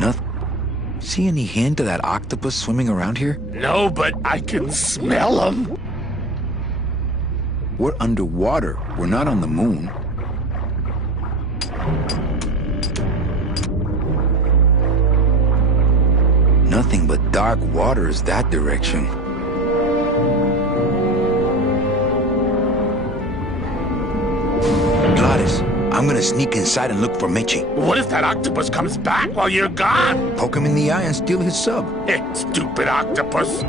Nothing. See any hint of that octopus swimming around here? No, but I can smell him. We're underwater. We're not on the moon. Nothing but dark waters that direction. Gladys, I'm gonna sneak inside and look for Mitchie. What if that octopus comes back while you're gone? Poke him in the eye and steal his sub. Stupid octopus.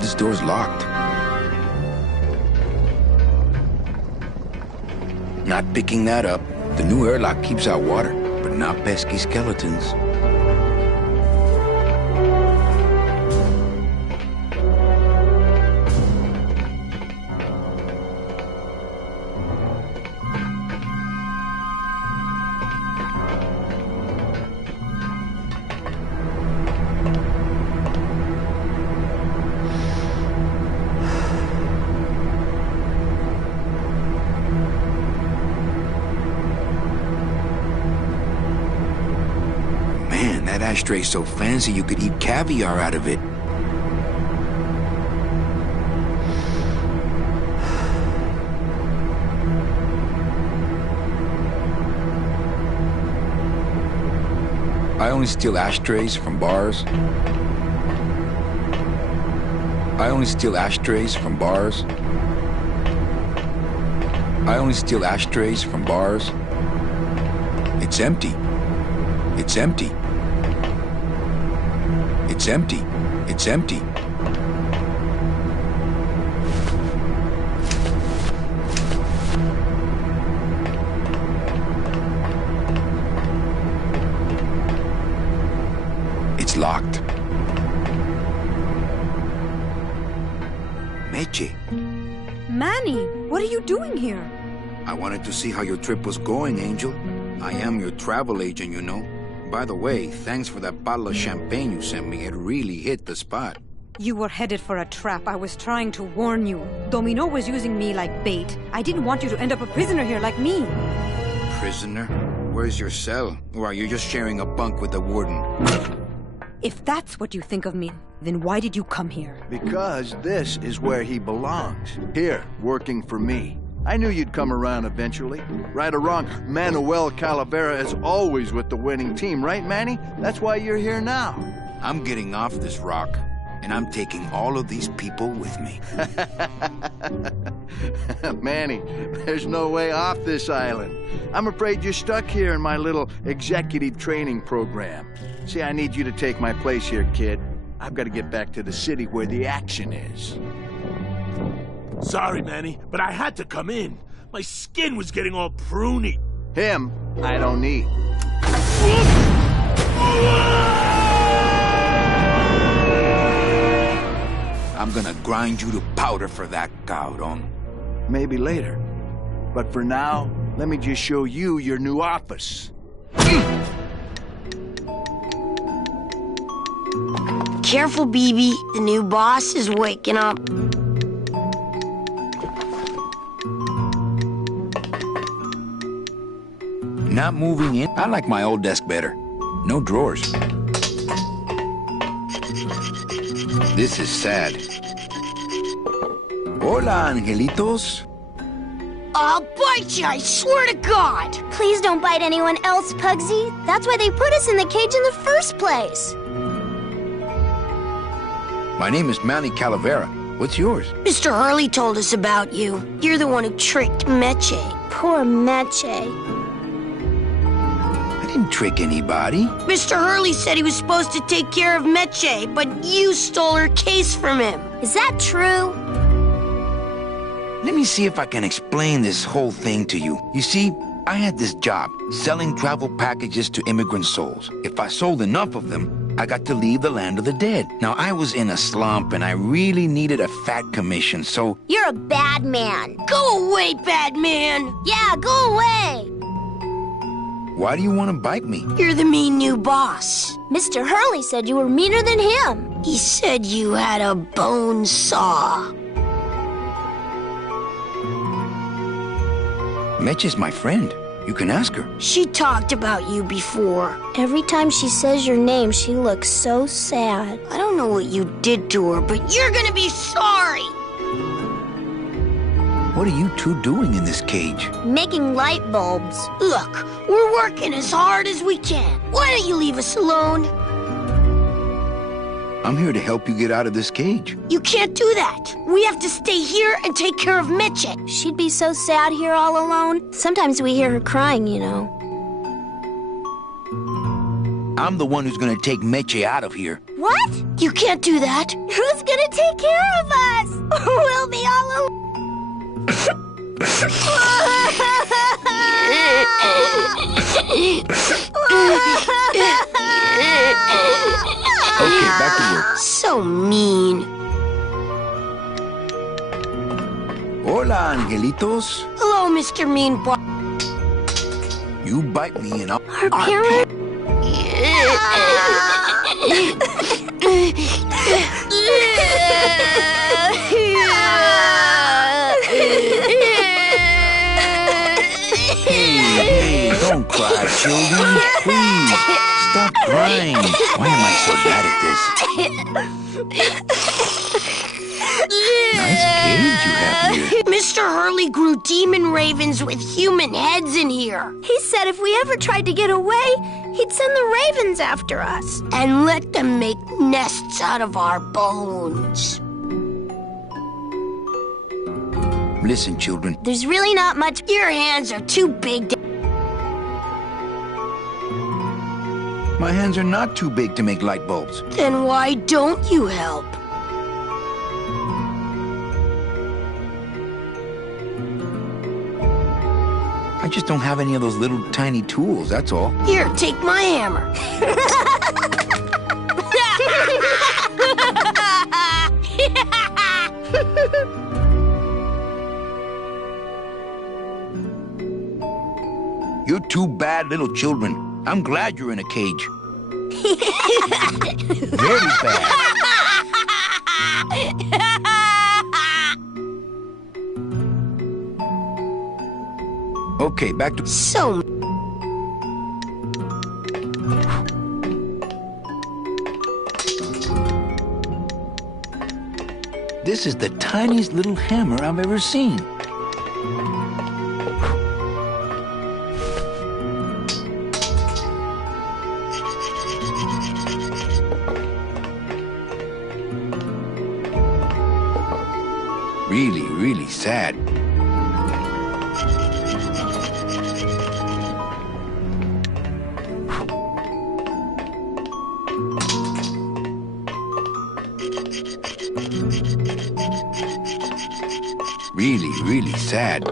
This door's locked. Not picking that up. The new airlock keeps out water, but not pesky skeletons. That ashtray's so fancy you could eat caviar out of it. I only steal ashtrays from bars. I only steal ashtrays from bars. I only steal ashtrays from bars. It's empty. It's empty. It's empty. It's empty. It's locked. Meche. Manny, what are you doing here? I wanted to see how your trip was going, Angel. I am your travel agent, you know. By the way, thanks for that bottle of champagne you sent me. It really hit the spot. You were headed for a trap. I was trying to warn you. Domino was using me like bait. I didn't want you to end up a prisoner here like me. Prisoner? Where's your cell? Or are you just sharing a bunk with the warden? If that's what you think of me, then why did you come here? Because this is where he belongs. Here, working for me. I knew you'd come around eventually. Right or wrong, Manuel Calavera is always with the winning team, right, Manny? That's why you're here now. I'm getting off this rock, and I'm taking all of these people with me. Manny, there's no way off this island. I'm afraid you're stuck here in my little executive training program. See, I need you to take my place here, kid. I've got to get back to the city where the action is. Sorry, Manny, but I had to come in. My skin was getting all pruny. Him, I don't need. I'm gonna grind you to powder for that, cabrón. Maybe later. But for now, let me just show you your new office. Careful, BB. The new boss is waking up. Not moving in? I like my old desk better. No drawers. This is sad. Hola, angelitos. I'll bite you, I swear to God! Please don't bite anyone else, Pugsy. That's why they put us in the cage in the first place. My name is Manny Calavera. What's yours? Mr. Hurley told us about you. You're the one who tricked Meche. Poor Meche. I didn't trick anybody. Mr. Hurley said he was supposed to take care of Meche, but you stole her case from him. Is that true? Let me see if I can explain this whole thing to you. You see, I had this job, selling travel packages to immigrant souls. If I sold enough of them, I got to leave the land of the dead. Now, I was in a slump, and I really needed a fat commission, so... You're a bad man. Go away, bad man! Yeah, go away! Why do you want to bite me? You're the mean new boss. Mr. Hurley said you were meaner than him. He said you had a bone saw. Meche's my friend. You can ask her. She talked about you before. Every time she says your name, she looks so sad. I don't know what you did to her, but you're gonna be sorry. What are you two doing in this cage? Making light bulbs. Look, we're working as hard as we can. Why don't you leave us alone? I'm here to help you get out of this cage. You can't do that. We have to stay here and take care of Meche. She'd be so sad here all alone. Sometimes we hear her crying, you know. I'm the one who's gonna take Meche out of here. What? You can't do that. Who's gonna take care of us? We'll be all alone. Okay, back to work. So mean. Hola, angelitos. Hello, Mr. Mean Boy. You bite me and I'll... Our parents? Hey, don't cry, children. Please, stop crying. Why am I so bad at this? Nice cage you have here. Mr. Hurley grew demon ravens with human heads in here. He said if we ever tried to get away, he'd send the ravens after us. And let them make nests out of our bones. Listen, children. There's really not much. Your hands are too big to... My hands are not too big to make light bulbs. Then why don't you help? I just don't have any of those little tiny tools, that's all. Here, take my hammer. You're two bad little children. I'm glad you're in a cage. Very bad. Okay, back to... So... This is the tiniest little hammer I've ever seen. Really, really sad. Really, really sad.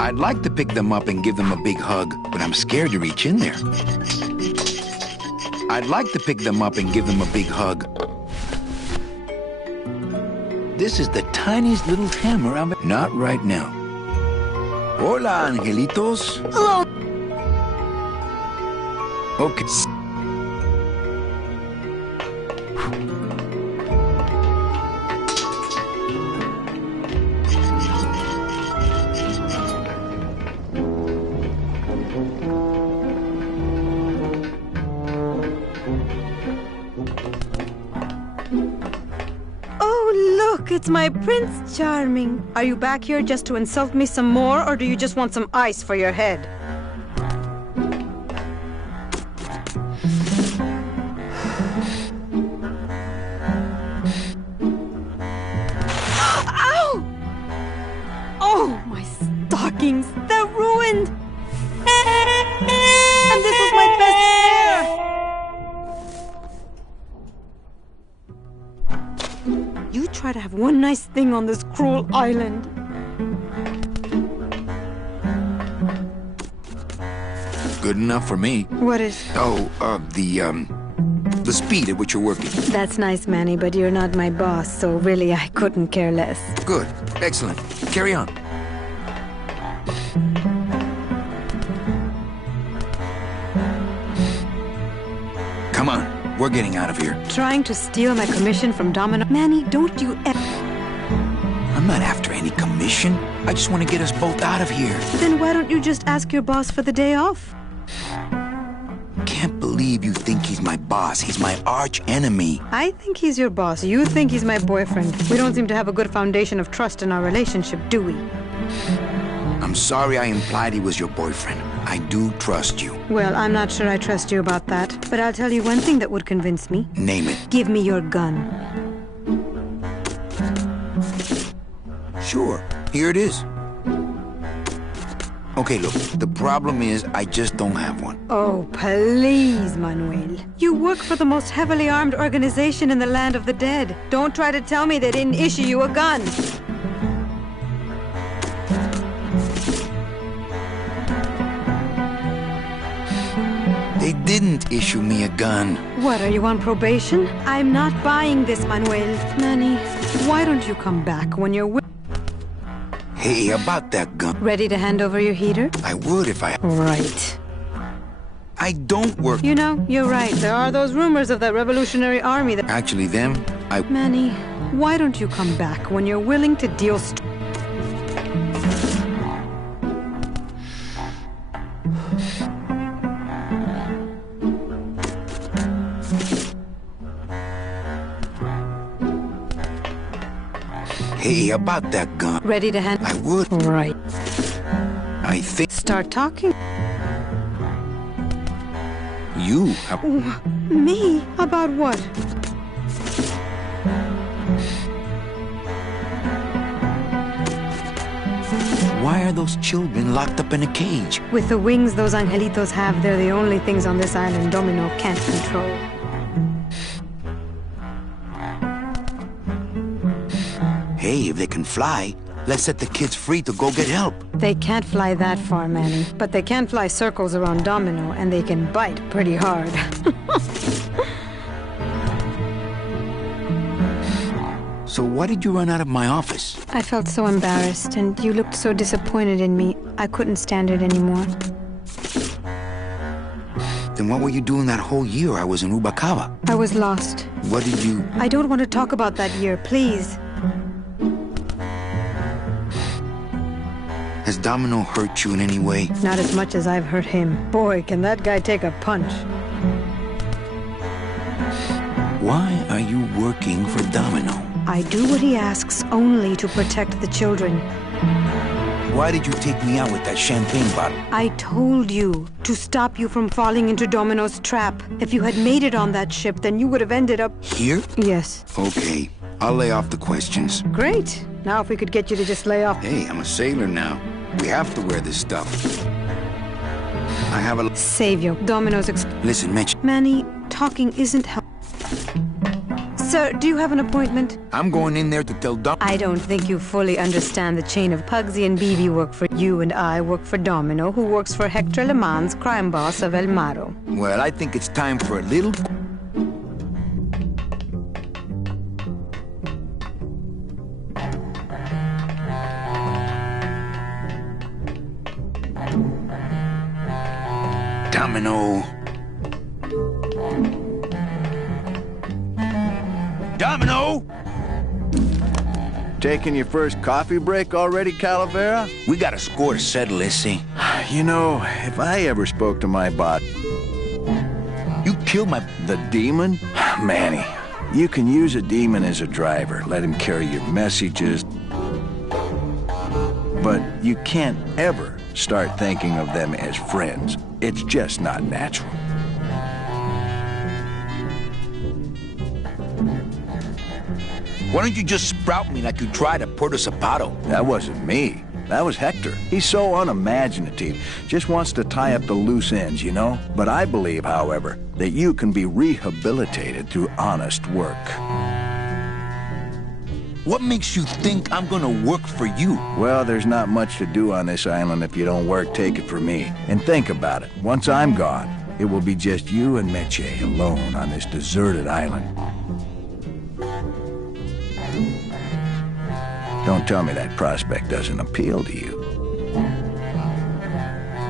I'd like to pick them up and give them a big hug, but I'm scared to reach in there. I'd like to pick them up and give them a big hug. This is the tiniest little hammer I'm... Not right now. Hola, angelitos. Hello. Okay. It's my Prince Charming. Are you back here just to insult me some more, or do you just want some ice for your head? Ow! Oh, my stockings! They're ruined! And this was my best pair! You try to have one nice thing on this cruel island. Good enough for me. What is? Oh, the speed at which you're working. That's nice, Manny, but you're not my boss, so really I couldn't care less. Good. Excellent. Carry on. Come on, we're getting out of here. Trying to steal my commission from Domino? Manny, don't you ever... I'm not after any commission. I just want to get us both out of here. Then why don't you just ask your boss for the day off? Can't believe you think he's my boss. He's my arch enemy. I think he's your boss. You think he's my boyfriend. We don't seem to have a good foundation of trust in our relationship, do we? I'm sorry I implied he was your boyfriend. I do trust you. Well, I'm not sure I trust you about that. But I'll tell you one thing that would convince me. Name it. Give me your gun. Sure, here it is. Okay, look, the problem is I just don't have one. Oh, please, Manuel. You work for the most heavily armed organization in the land of the dead. Don't try to tell me they didn't issue you a gun. They didn't issue me a gun. What, are you on probation? I'm not buying this, Manuel. Manny, why don't you come back when you're Hey, about that gun. ready to hand over your heater? I would if I... Right. I don't work... You know, you're right. There are those rumors of that Revolutionary Army that... Actually, them, Manny, why don't you come back when you're willing to deal Hey, about that gun. ready to hand... I would. Right. I think Start talking. you have... Me? About what? Why are those children locked up in a cage? With the wings those angelitos have, they're the only things on this island Domino can't control. Hey, if they can fly, let's set the kids free to go get help. They can't fly that far, Manny. But they can fly circles around Domino, and they can bite pretty hard. So why did you run out of my office? I felt so embarrassed, and you looked so disappointed in me. I couldn't stand it anymore. Then what were you doing that whole year I was in Rubacava? I was lost. What did you... I don't want to talk about that year, please. Has Domino hurt you in any way? Not as much as I've hurt him. Boy, can that guy take a punch. Why are you working for Domino? I do what he asks only to protect the children. Why did you take me out with that champagne bottle? I told you to stop you from falling into Domino's trap. If you had made it on that ship, then you would have ended up... Here? Yes. Okay, I'll lay off the questions. Great. Now if we could get you to just lay off... Hey, I'm a sailor now. We have to wear this stuff. I have a... Savior. Domino's... Listen, Mitch. Manny, talking isn't help... Sir, do you have an appointment? I'm going in there to tell Dom... I don't think you fully understand the chain of Pugsy and Bibi work for you and I work for Domino, who works for Hector Le Mans, crime boss of El Maro. Well, I think it's time for a little... Domino. Domino! Taking your first coffee break already, Calavera? We got a score to settle, Issy. You know, if I ever spoke to my boss... You killed my... The demon? Manny, you can use a demon as a driver. Let him carry your messages. But you can't ever start thinking of them as friends. It's just not natural. Why don't you just sprout me like you tried at Puerto Zapato? That wasn't me. That was Hector. He's so unimaginative. Just wants to tie up the loose ends, you know? But I believe, however, that you can be rehabilitated through honest work. What makes you think I'm gonna work for you? Well, there's not much to do on this island if you don't work, take it from me. And think about it. Once I'm gone, it will be just you and Meche alone on this deserted island. Don't tell me that prospect doesn't appeal to you.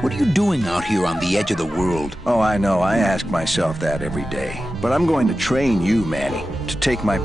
What are you doing out here on the edge of the world? Oh, I know. I ask myself that every day. But I'm going to train you, Manny, to take my...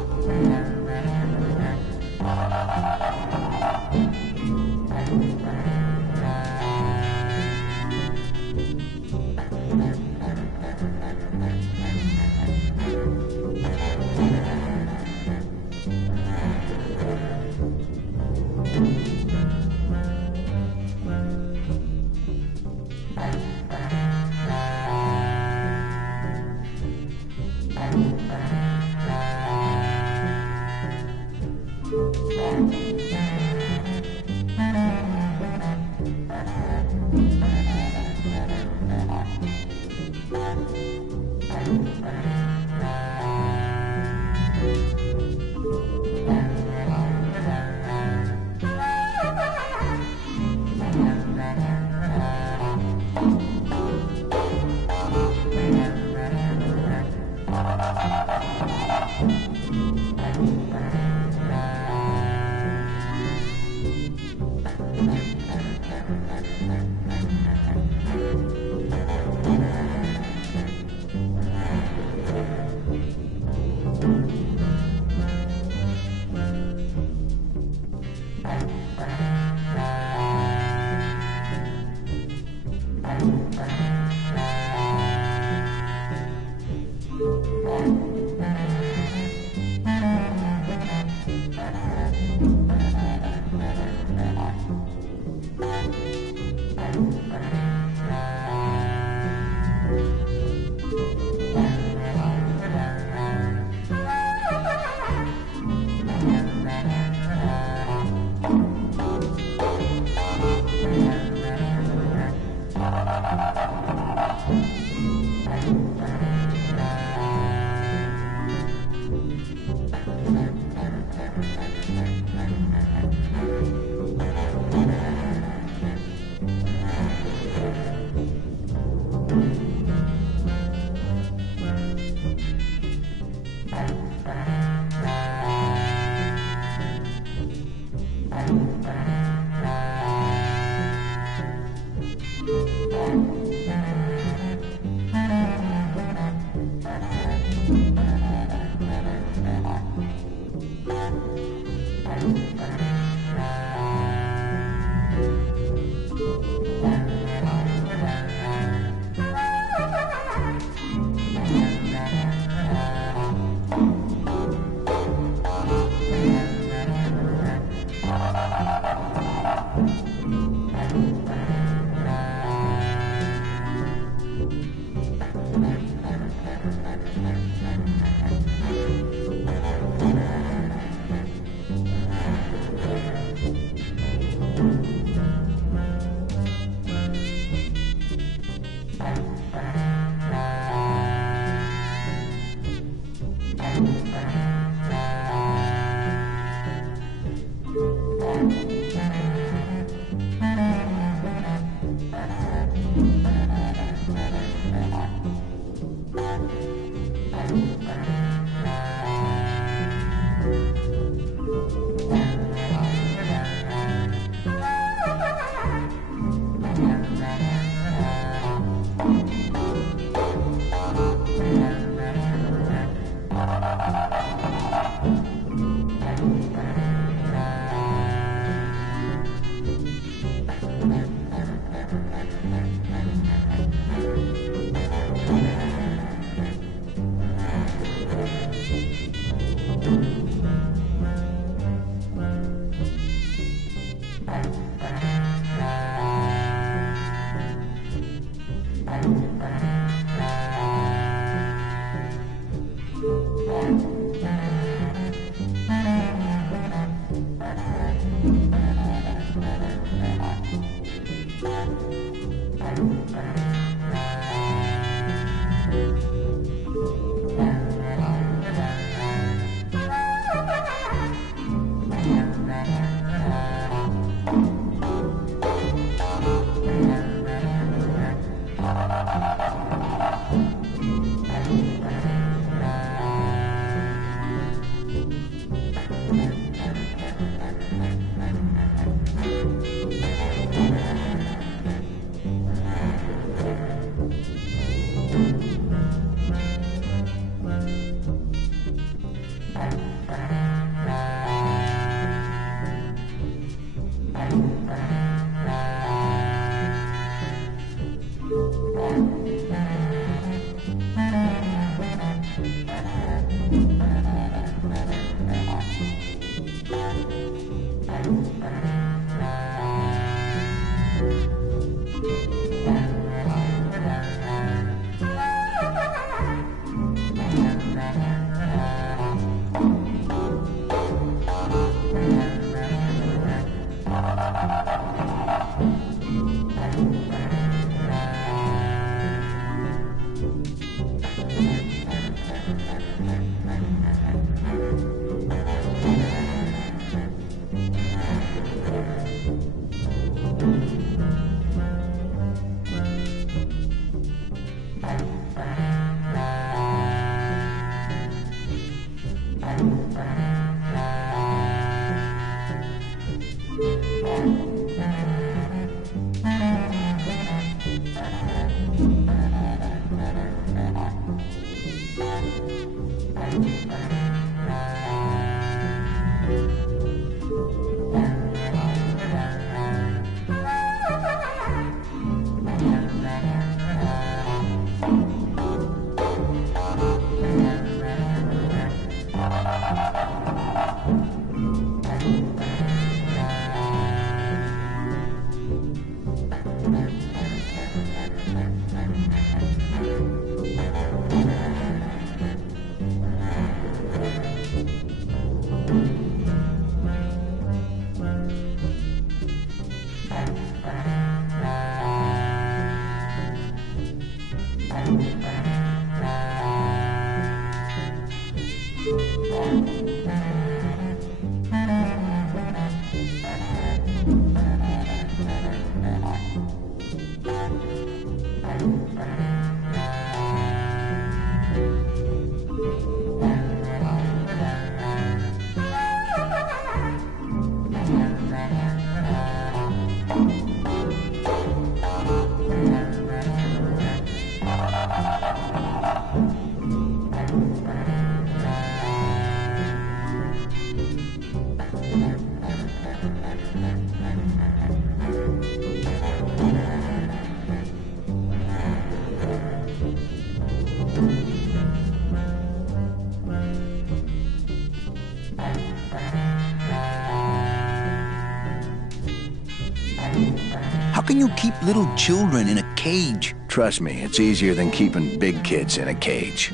How can you keep little children in a cage? Trust me, it's easier than keeping big kids in a cage.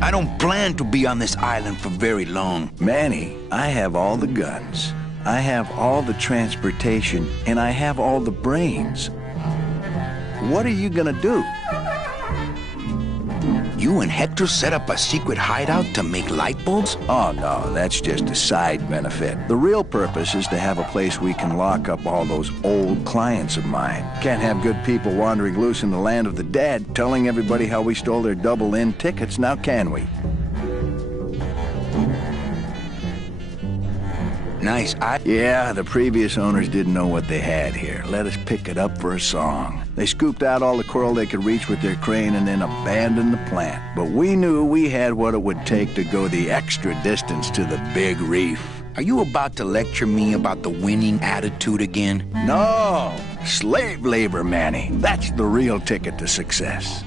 I don't plan to be on this island for very long. Manny, I have all the guns. I have all the transportation, and I have all the brains. What are you gonna do? You and Hector set up a secret hideout to make light bulbs? Oh, no, that's just a side benefit. The real purpose is to have a place we can lock up all those old clients of mine. Can't have good people wandering loose in the land of the dead, telling everybody how we stole their double-in tickets, now can we? Nice. Yeah, the previous owners didn't know what they had here. Let us pick it up for a song. They scooped out all the coral they could reach with their crane and then abandoned the plant. But we knew we had what it would take to go the extra distance to the big reef. Are you about to lecture me about the winning attitude again? No! Slave labor, Manny. That's the real ticket to success.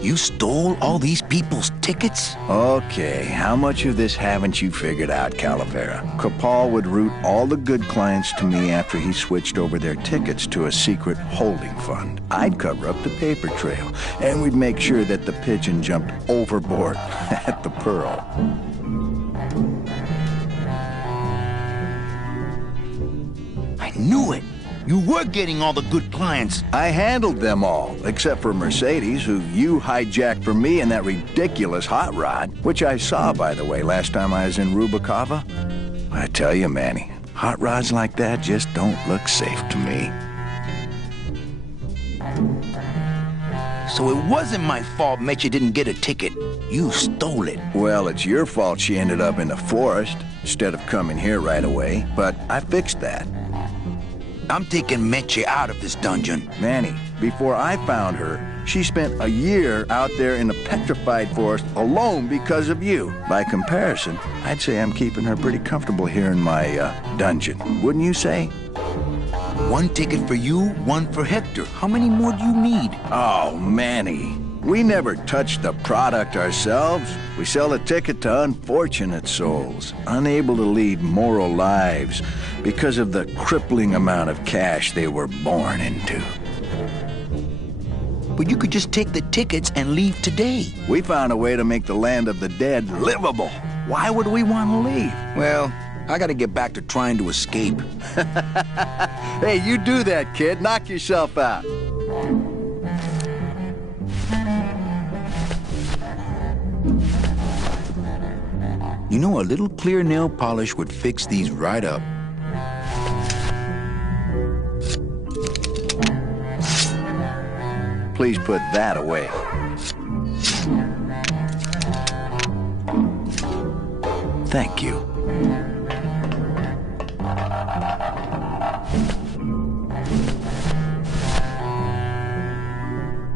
You stole all these people's tickets? Okay, how much of this haven't you figured out, Calavera? Capal would route all the good clients to me after he switched over their tickets to a secret holding fund. I'd cover up the paper trail, and we'd make sure that the pigeon jumped overboard at the Pearl. I knew it! You were getting all the good clients. I handled them all, except for Mercedes, who you hijacked from me in that ridiculous hot rod, which I saw, by the way, last time I was in Rubacava. I tell you, Manny, hot rods like that just don't look safe to me. So it wasn't my fault Meche didn't get a ticket. You stole it. Well, it's your fault she ended up in the forest instead of coming here right away, but I fixed that. I'm taking Meche out of this dungeon. Manny, before I found her, She spent a year out there in the petrified forest alone because of you. By comparison, I'd say I'm keeping her pretty comfortable here in my dungeon. Wouldn't you say? One ticket for you, one for Hector. How many more do you need? Oh, Manny. We never touch the product ourselves. We sell a ticket to unfortunate souls, unable to lead moral lives because of the crippling amount of cash they were born into. But you could just take the tickets and leave today. We found a way to make the land of the dead livable. Why would we want to leave? Well, I gotta get back to trying to escape. Hey, you do that, kid. Knock yourself out. You know, a little clear nail polish would fix these right up. Please put that away. Thank you.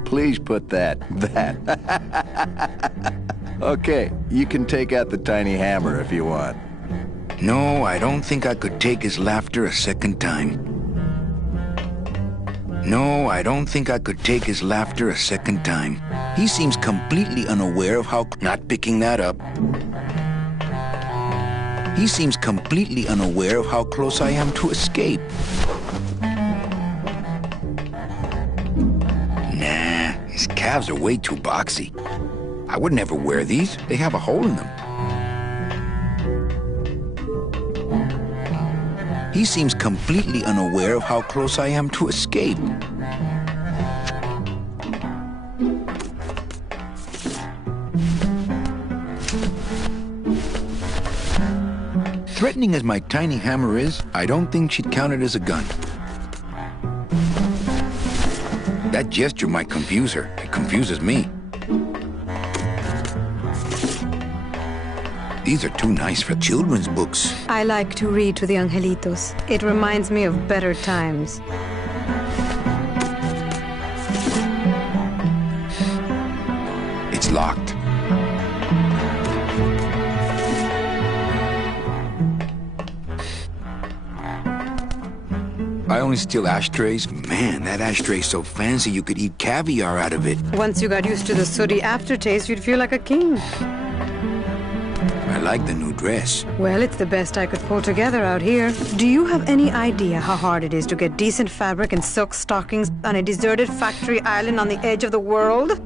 Please put that. Okay, you can take out the tiny hammer if you want. No, I don't think I could take his laughter a second time. No, I don't think I could take his laughter a second time. He seems completely unaware of how... Not picking that up. He seems completely unaware of how close I am to escape. Nah, his calves are way too boxy. I would never wear these. They have a hole in them. He seems completely unaware of how close I am to escape. Threatening as my tiny hammer is, I don't think she'd count it as a gun. That gesture might confuse her. It confuses me. These are too nice for children's books. I like to read to the angelitos. It reminds me of better times. It's locked. I only steal ashtrays. Man, that ashtray is so fancy you could eat caviar out of it. Once you got used to the sooty aftertaste, you'd feel like a king. I like the new dress. Well, it's the best I could pull together out here. Do you have any idea how hard it is to get decent fabric and silk stockings on a deserted factory island on the edge of the world?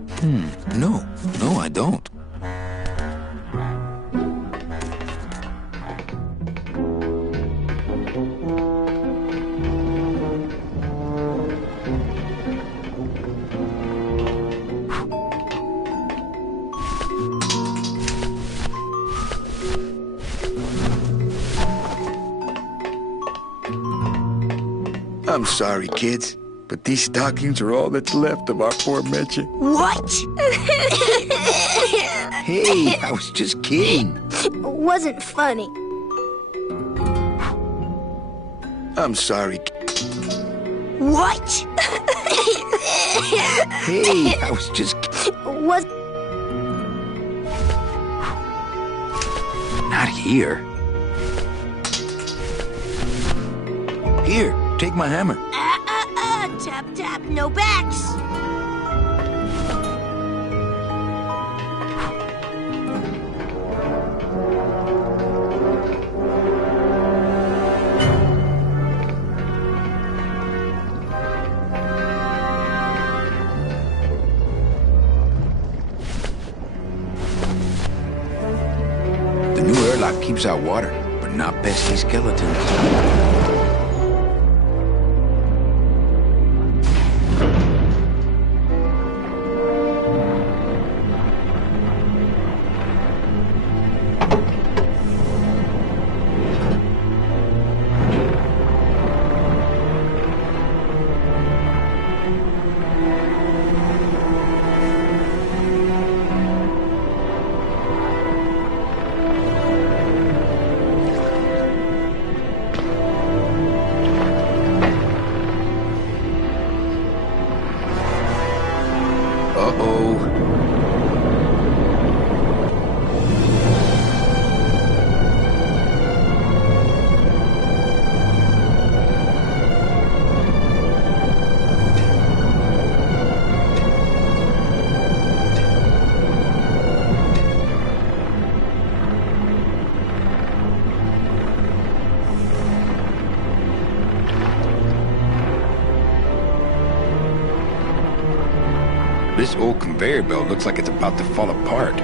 No, I don't. I'm sorry, kids, but these stockings are all that's left of our poor Meche. What? Hey, I was just kidding. Wasn't funny. I'm sorry. What? Hey, I was just... Was Not here. Here, take my hammer. Tap, tap, no backs. The new airlock keeps out water, but not pesky skeletons. Uh-oh. This old conveyor belt looks like it's about to fall apart.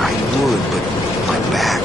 I would, but my back.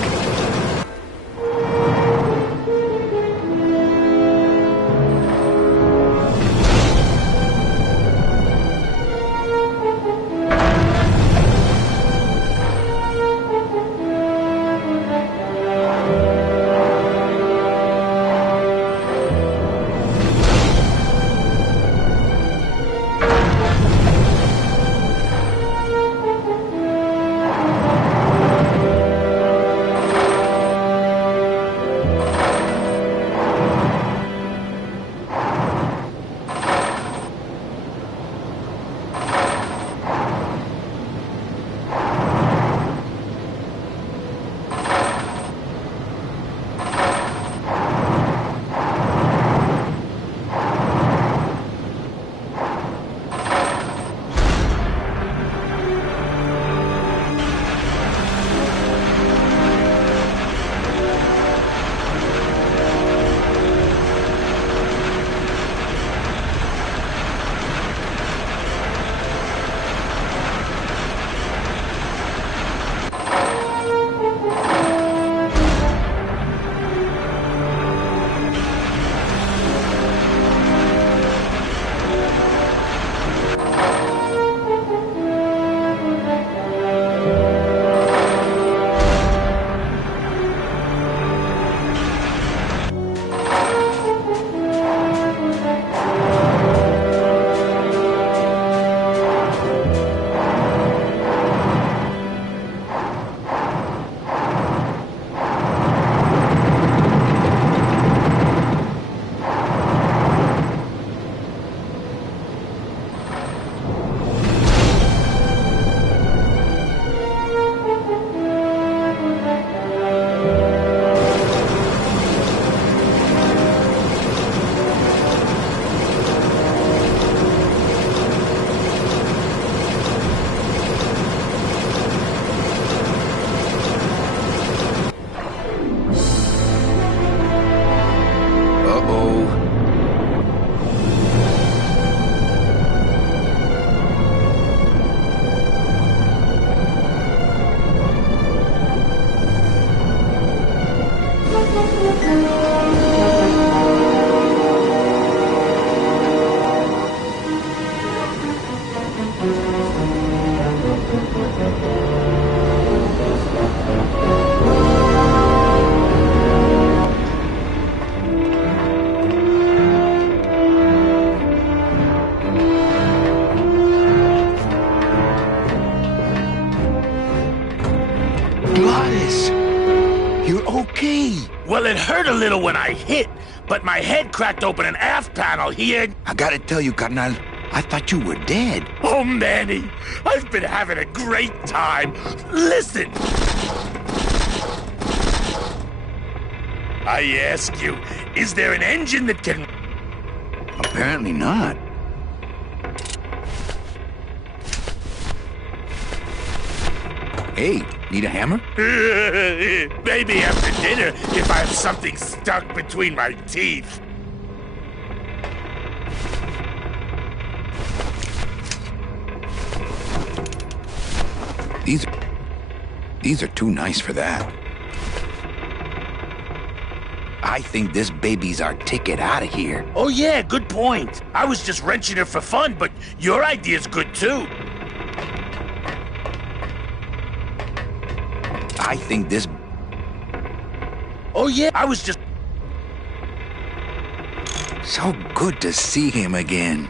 You're okay. Well, it hurt a little when I hit, but my head cracked open an aft panel here. I gotta tell you, carnal, I thought you were dead. Oh, Manny, I've been having a great time. Listen. I ask you, is there an engine that can... Apparently not. Hey, need a hammer? Maybe after dinner, if I have something stuck between my teeth. These are too nice for that. I think this baby's our ticket out of here. Oh yeah, good point. I was just wrenching it for fun, but your idea's good too. I think this... Oh yeah, I was just... So good to see him again.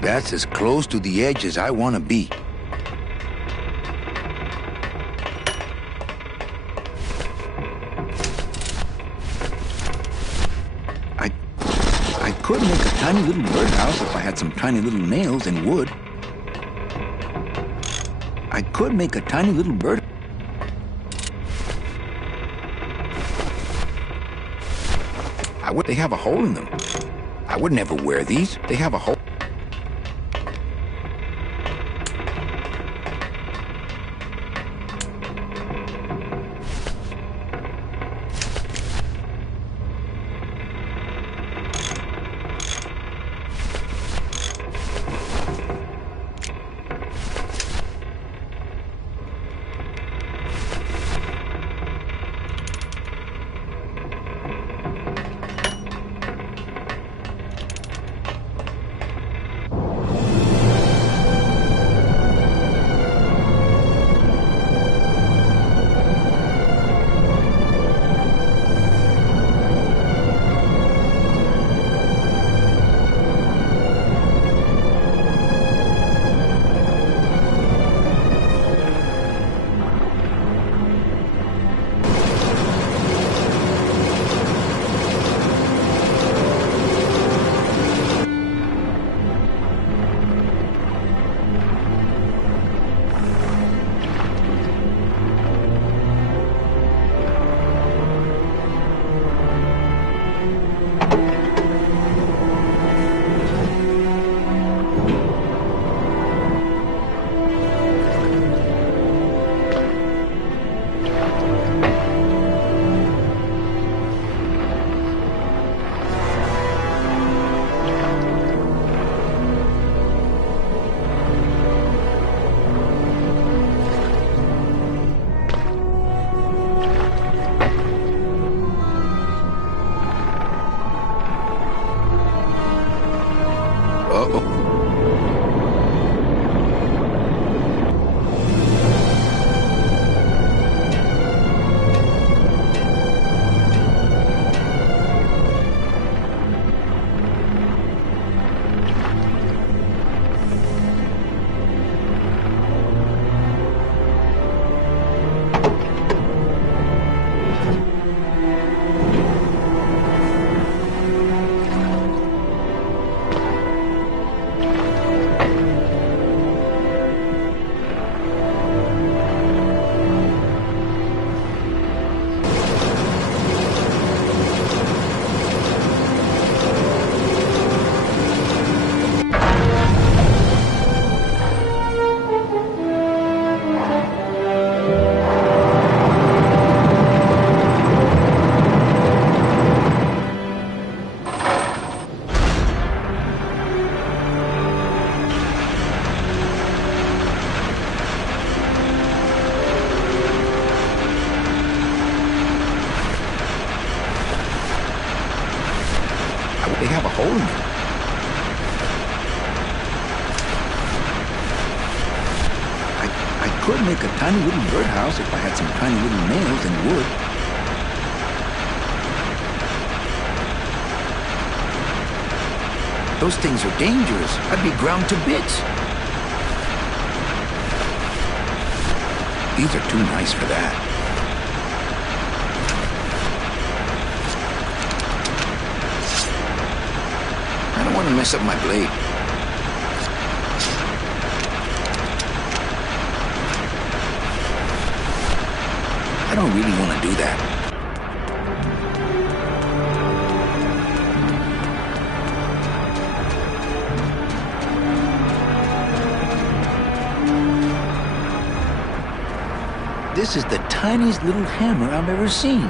That's as close to the edge as I want to be. I could make a tiny little birdhouse if I had some tiny little nails and wood. I could make a tiny little bird. They have a hole in them. I would never wear these. They have a hole. They have a hole in them. I could make a tiny little birdhouse if I had some tiny little nails and wood. Those things are dangerous. I'd be ground to bits. These are too nice for that. I don't want to mess up my blade. I don't really want to do that. This is the tiniest little hammer I've ever seen.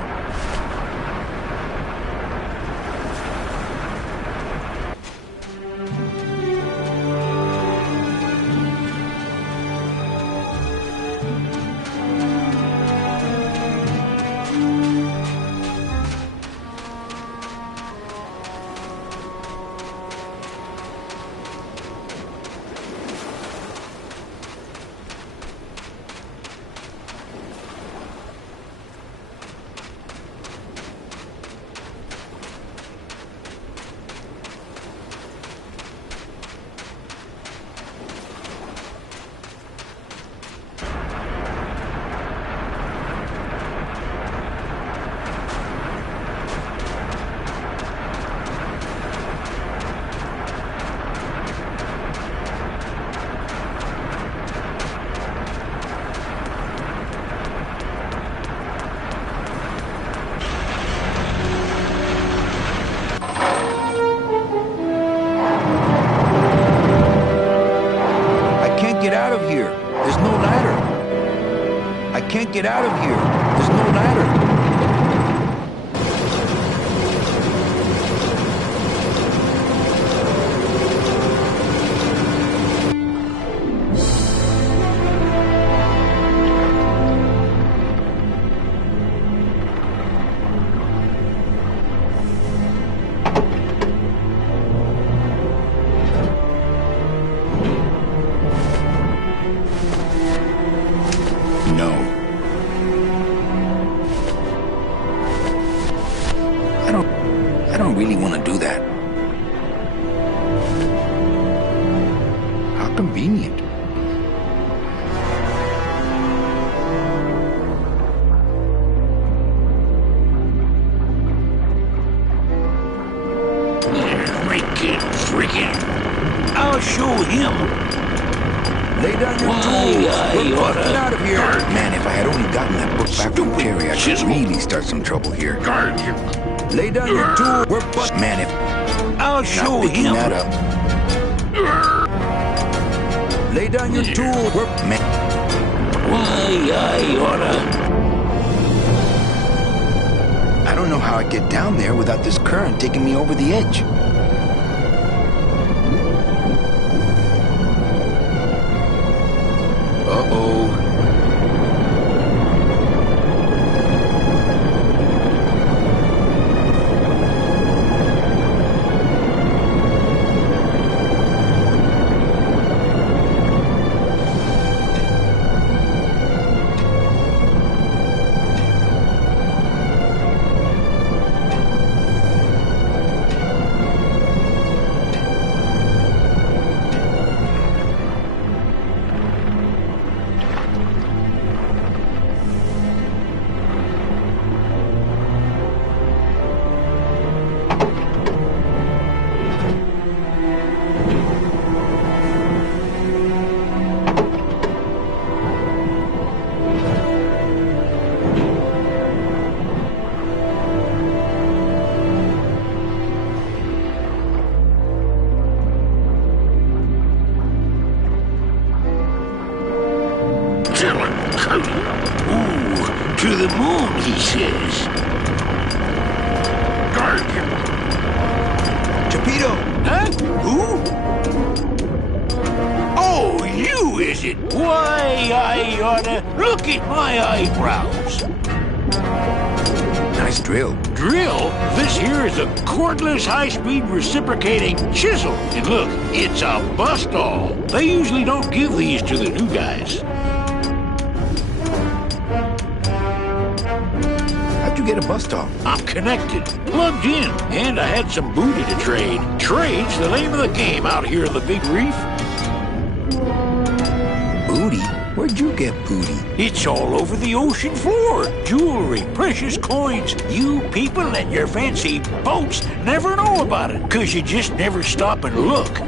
can't get out of here. There's no ladder. No. I don't really want to do that. How convenient. Freaking. I'll show him. Lay down your tools. We're busting out of here. Man, if I had only gotten that book back from Terry, I could really start some trouble here. Lay down your tools. We're busting. Man, if I'll show him. That up. Lay down your tools. We're man. Why, I oughta. I don't know how I get down there without this current taking me over the edge. Uh-oh. Ooh, to the moon, he says. Geppetto! Huh? Who? Oh, you, is it? Why, I oughta look at my eyebrows. Nice drill. Drill? This here is a cordless, high-speed reciprocating chisel. And look, it's a bust-all. They usually don't give these to the new guys. How'd you get a bust off? I'm connected, plugged in, and I had some booty to trade. Trade's the name of the game out here in the Big Reef. Booty? Where'd you get booty? It's all over the ocean floor. Jewelry, precious coins. You people and your fancy boats never know about it, 'cause you just never stop and look.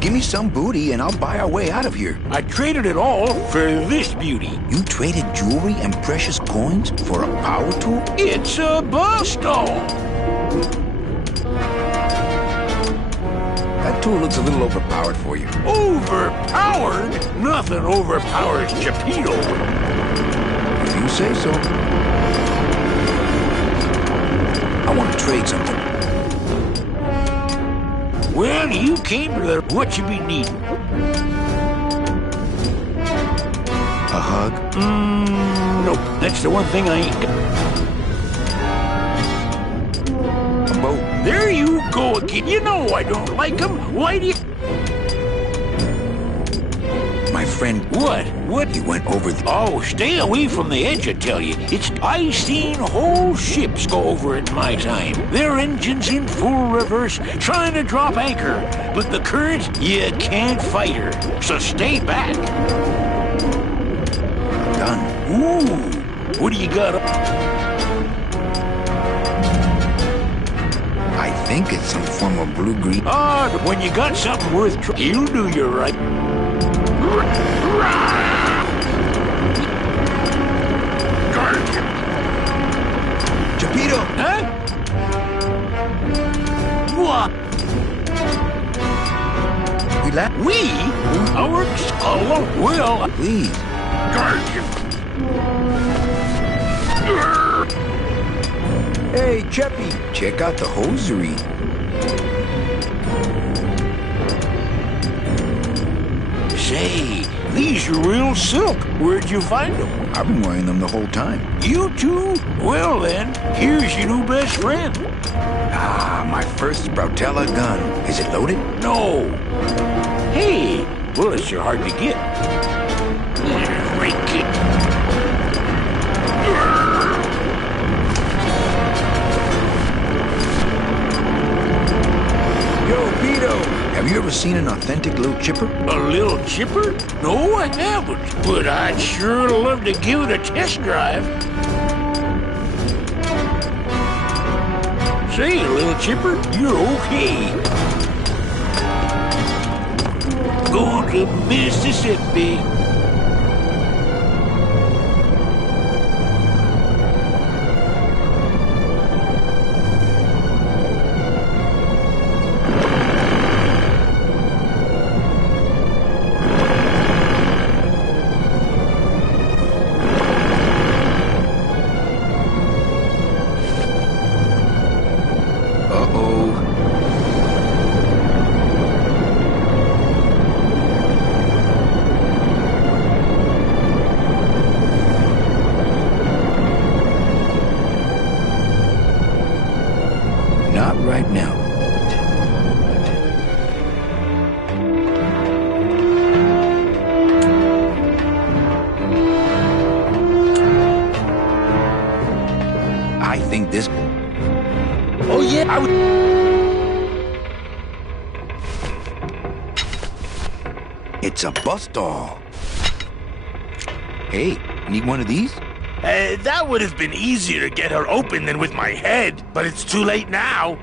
Give me some booty and I'll buy our way out of here. I traded it all for this beauty. You traded jewelry and precious coins for a power tool? It's a bust-all. That tool looks a little overpowered for you. Overpowered? Nothing overpowers Geppetto. If you say so. I want to trade something. Well, you came to the... What you be needing? A hug? Nope. That's the one thing I ain't got. A boat? There you go again. You know I don't like them. Why do you... My friend... What? What? He went over the... Oh, stay away from the edge, I tell you. I seen whole ships go over it in my time. Their engines in full reverse, trying to drop anchor. But the current, you can't fight her. So stay back. Done. Ooh, what do you got? I think it's some form of blue-green... Ah, when you got something worth he'll do you right. Geppetto! Huh? What? We left? We? Our alone? Well, Please. Hey, Cheppy, check out the hosiery. Say, these are real silk. Where'd you find them? I've been wearing them the whole time. You too? Well then, here's your new best friend. Ah, my first Sproutella gun. Is it loaded? No. Hey, bullets are hard to get. Break it. Yo, Vito, have you ever seen an authentic little chipper? A little chipper? No, I haven't. But I'd sure love to give it a test drive. Say, little chipper, you're okay. Going to Mississippi. Not right now. I think this... Oh, yeah, I would... It's a bus doll. Hey, need one of these? That would have been easier to get her open than with my head, but it's too late now.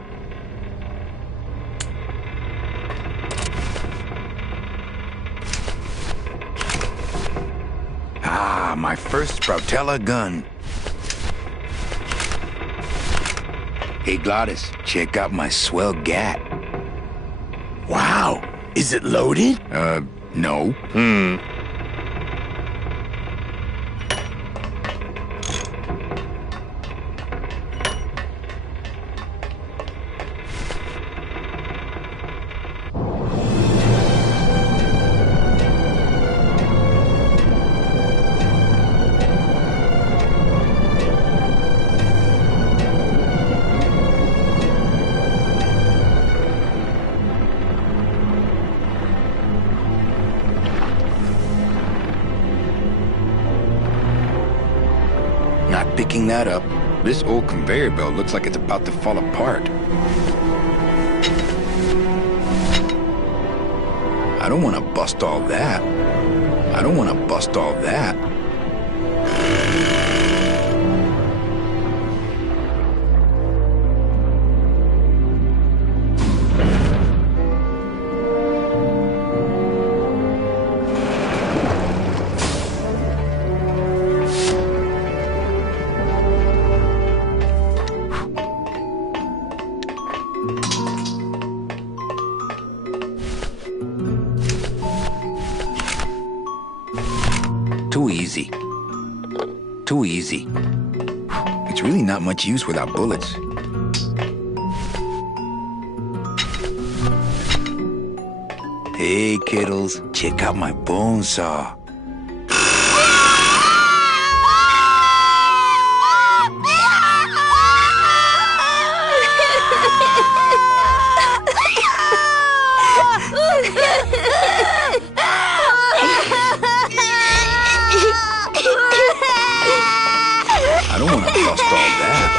Ah, my first Sproutella gun. Hey, Gladys, check out my swell gat. Wow, is it loaded? No. Not picking that up. This old conveyor belt looks like it's about to fall apart. I don't want to bust all that. I don't want to bust all that. Too easy. Too easy. It's really not much use without bullets. Hey, kiddles, check out my bone saw. I don't want to bust all that.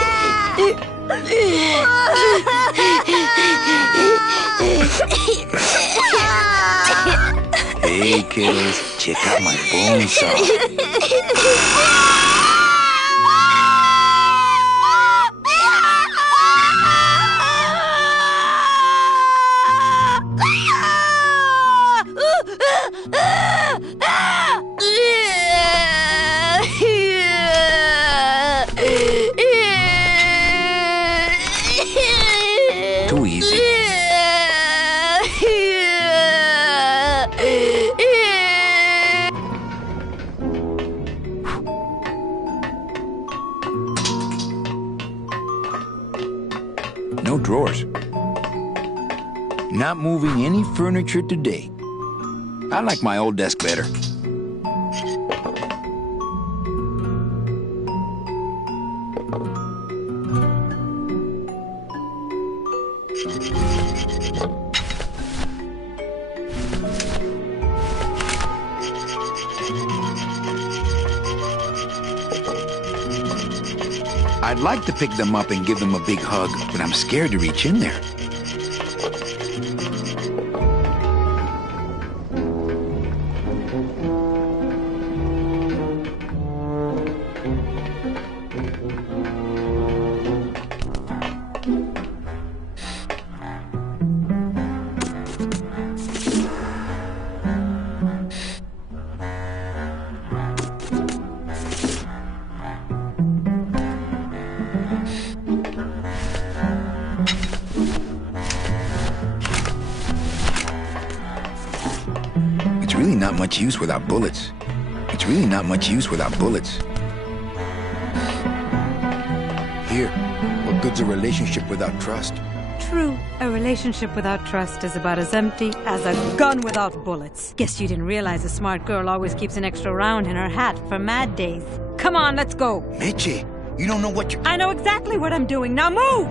Hey, kiddos, check out my bone saw. Too easy. No drawers. Not moving any furniture today. I like my old desk better. I'd like to pick them up and give them a big hug, but I'm scared to reach in there. It's really not much use without bullets. It's really not much use without bullets. Here, what good's a relationship without trust? True, a relationship without trust is about as empty as a gun without bullets. Guess you didn't realize a smart girl always keeps an extra round in her hat for mad days. Come on, let's go. Mitchie, you don't know what you're... I know exactly what I'm doing. Now move!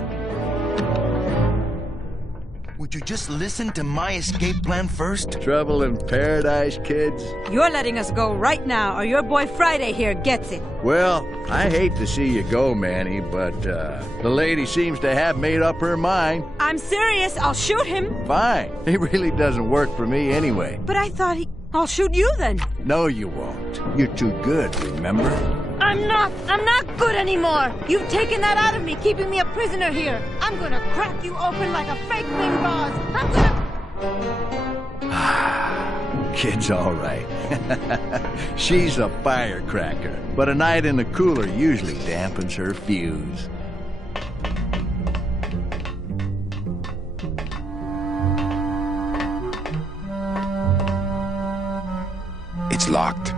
Would you just listen to my escape plan first? Trouble in paradise, kids? You're letting us go right now, or your boy Friday here gets it. Well, I hate to see you go, Manny, but the lady seems to have made up her mind. I'm serious. I'll shoot him. Fine. It really doesn't work for me anyway. But I thought I'll shoot you then. No, you won't. You're too good, remember? I'm not good anymore. You've taken that out of me, keeping me a prisoner here. I'm gonna crack you open like a fake wing gauze. I'm gonna... Kid's all right. She's a firecracker, but a night in the cooler usually dampens her fuse. It's locked.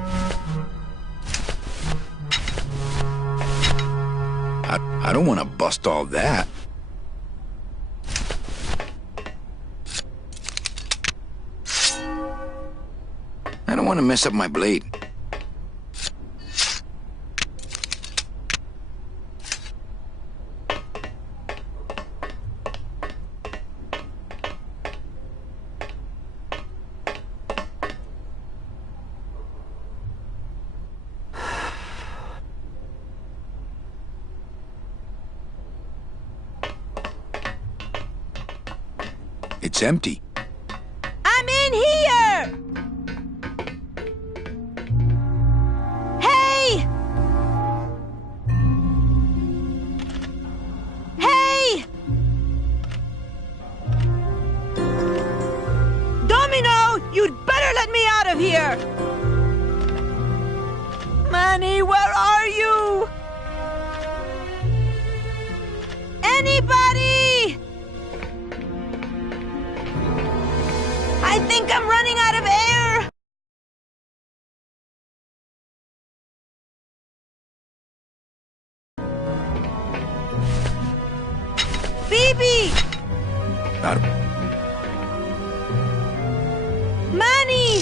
I don't want to bust all that. I don't want to mess up my blade. It's empty. I'm in here! Hey! Hey! Domino, you'd better let me out of here! Manny, where are you? Anybody? I think I'm running out of air! Phoebe! Got him. Manny!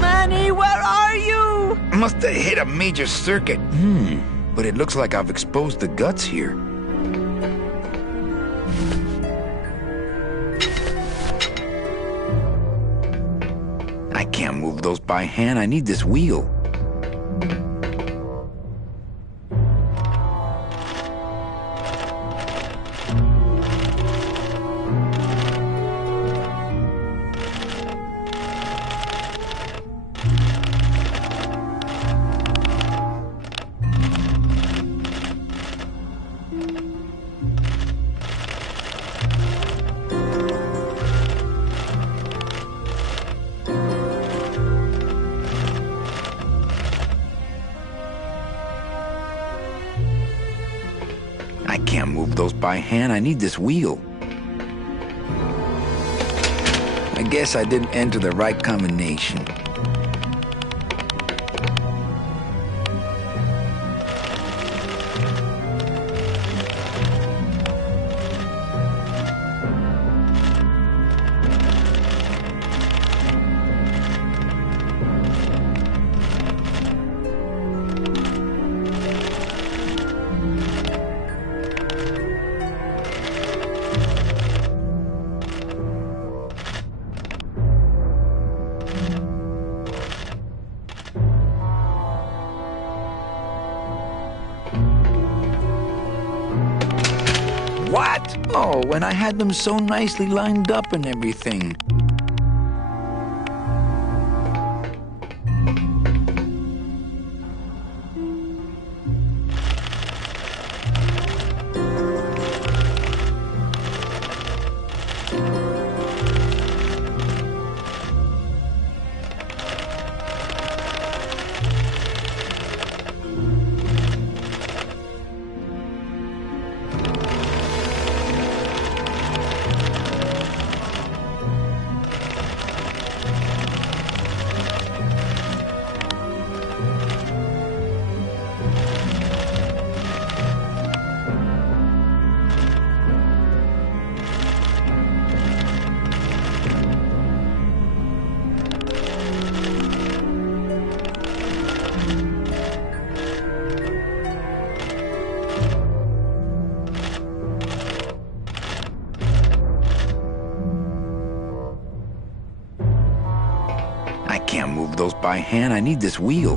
Manny, where are you? Must have hit a major circuit. But it looks like I've exposed the guts here. I can't move those by hand. I need this wheel. I can't move those by hand. I need this wheel. I guess I didn't enter the right combination. What? Oh, and I had them so nicely lined up and everything. I can't move those by hand. I need this wheel.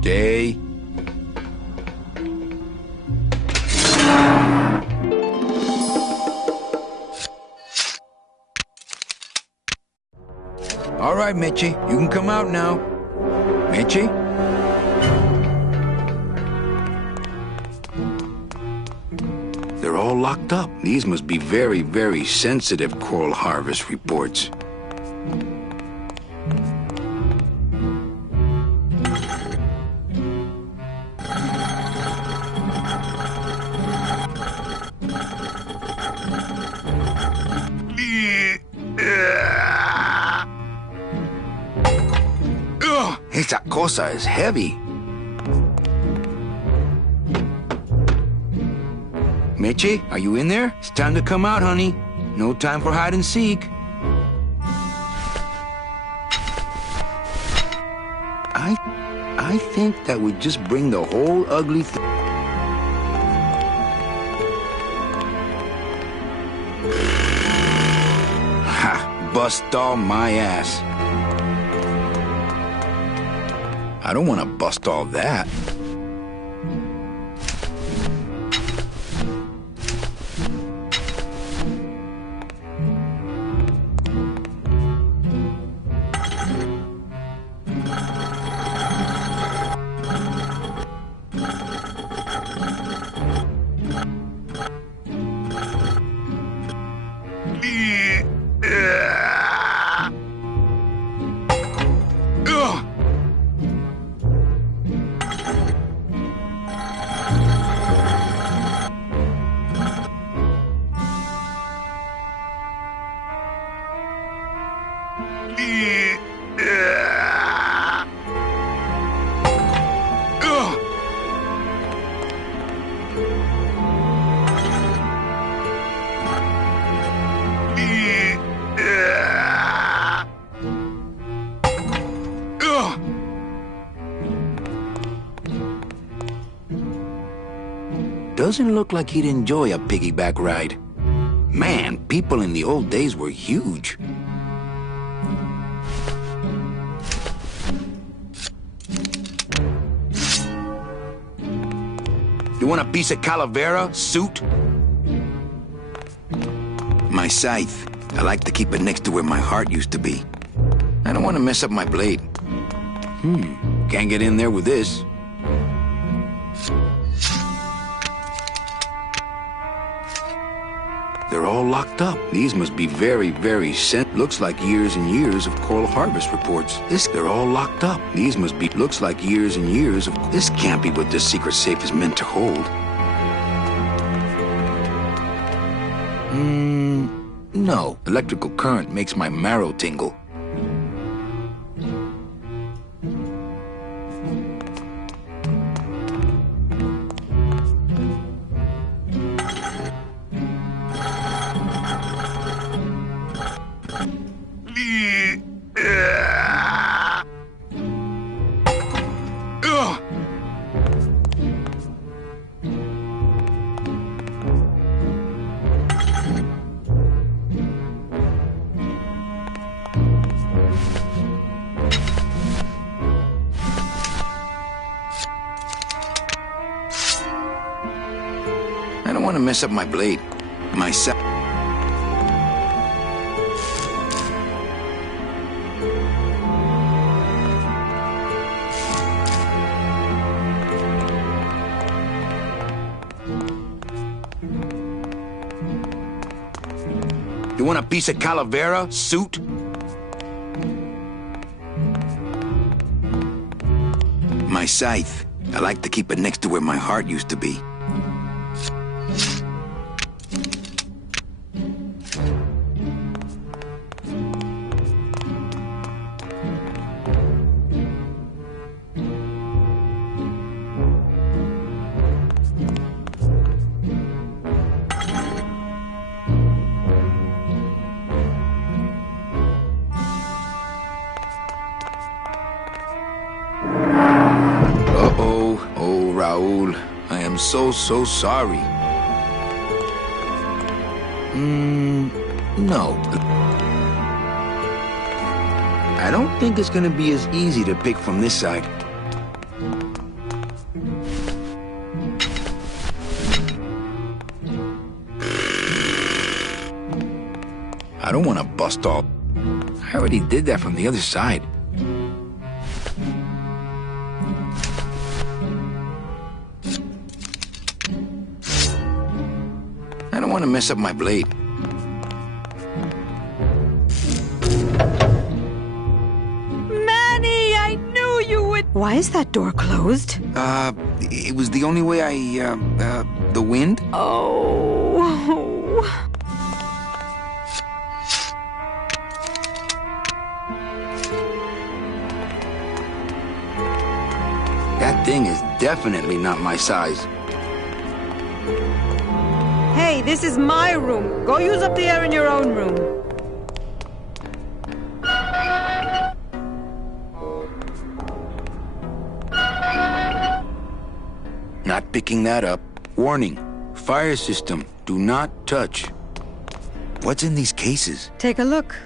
Stay. All right, Mitchie, you can come out now. Mitchie? They're all locked up. These must be very, very sensitive coral harvest reports. Esa cosa is heavy. Mitchie, are you in there? It's time to come out, honey. No time for hide and seek. I think that would just bring the whole ugly thing. Ha! Bust all my ass. I don't want to bust all that. Doesn't look like he'd enjoy a piggyback ride. Man, people in the old days were huge. You want a piece of calavera, suit? My scythe. I like to keep it next to where my heart used to be. I don't want to mess up my blade. Can't get in there with this. They're all locked up. These must be very, very looks like years and years of coral harvest reports. They're all locked up. These must be, looks like years and years of, this can't be what this secret safe is meant to hold. No. Electrical current makes my marrow tingle. want to mess up my blade. Myself. You want a piece of calavera, suit? My scythe. I like to keep it next to where my heart used to be. Raul, I am so sorry. No. I don't think it's gonna be as easy to pick from this side. I don't want to bust all. I already did that from the other side. I don't want to mess up my blade. Manny, I knew you would... Why is that door closed? It was the only way the wind? Oh... That thing is definitely not my size. Hey, this is my room. Go use up the air in your own room. Not picking that up. Warning. Fire system. Do not touch. What's in these cases? Take a look.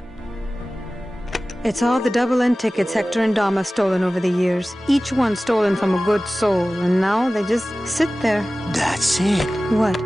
It's all the double-end tickets Hector and Dom have stolen over the years. Each one stolen from a good soul, and now they just sit there. That's it. What?